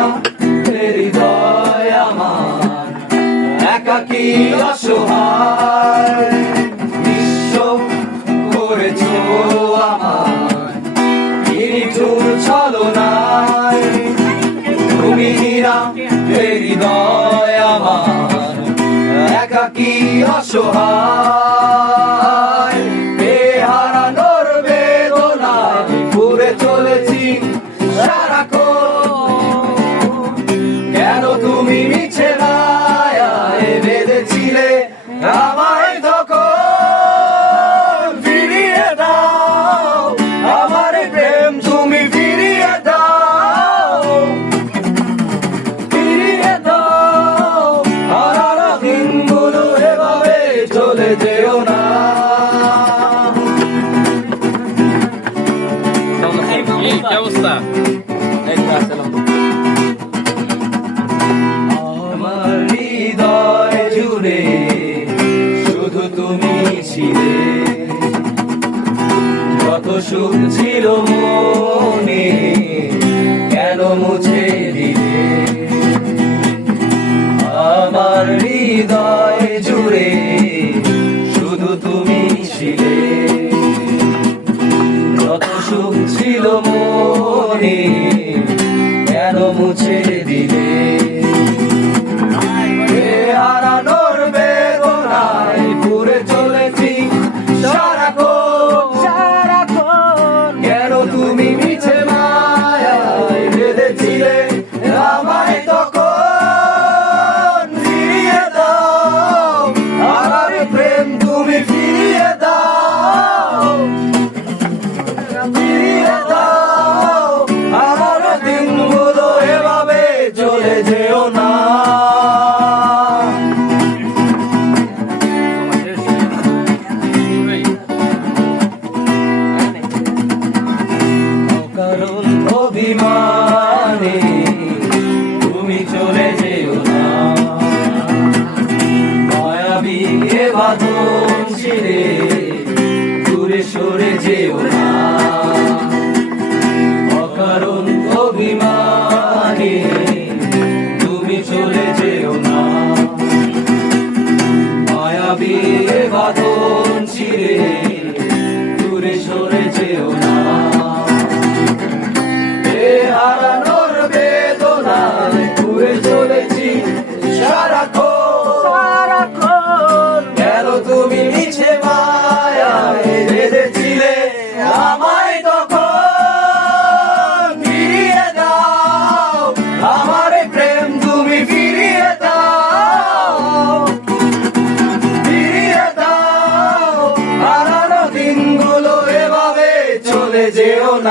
না হৃদয় আমার একাকী অসহায় বিশ্ব করেছো আমার নিঠুর ছলনায় তুমি না হৃদয় আমার একাকী অসহায় হারানোর বেদনায় ঘুরে চলেছি সারাক্ষণ কেন তুমি মিছে মায়ায় বেঁধেছিলে আমায় তখন ফিরিয়ে দাও আমার প্রেম তুমি ফিরিয়ে দাও হারানো দিনগুলো এভাবে চলে যেও না কি অবস্থা? আমার হৃদয় জুড়ে শুধু তুমি ছিলে কত সুখ ছিল মনে কেন মুছে দিলে আমার হৃদয় জুড়ে শুধু তুমি ছিলে কত সুখ ছিল মনে কেন মুছে দিলে হারানোর বেদনায় ঘুরে চলেছি সারাক্ষণ কেন তুমি মিছে মায়ায় বেঁধেছিলে আমায় তখন ফিরিয়ে দাও আমার প্রেম তুমি ফিরিয়ে দাও আমার দিনগুলো এভাবে চলে যেও না কারণ অভিমানে তুমি চলে যেও না মায়াবী এ বাঁধন ছিঁড়ে দূরে সরে যেও না অকারণ অভিমানে তুমি চলে যেও না মায়াবী এ বাঁধন ছিঁড়ে দূরে সরে যেও না হারানোর বেদনায় ঘুরে চলেছি সারাক্ষণ কেন তুমি মিছে মায়ায় বেঁধেছিলে আমায় তখন ফিরিয়ে দাও আমার প্রেম তুমি ফিরিয়ে দাও হারানো দিনগুলো এভাবে চলে যেও না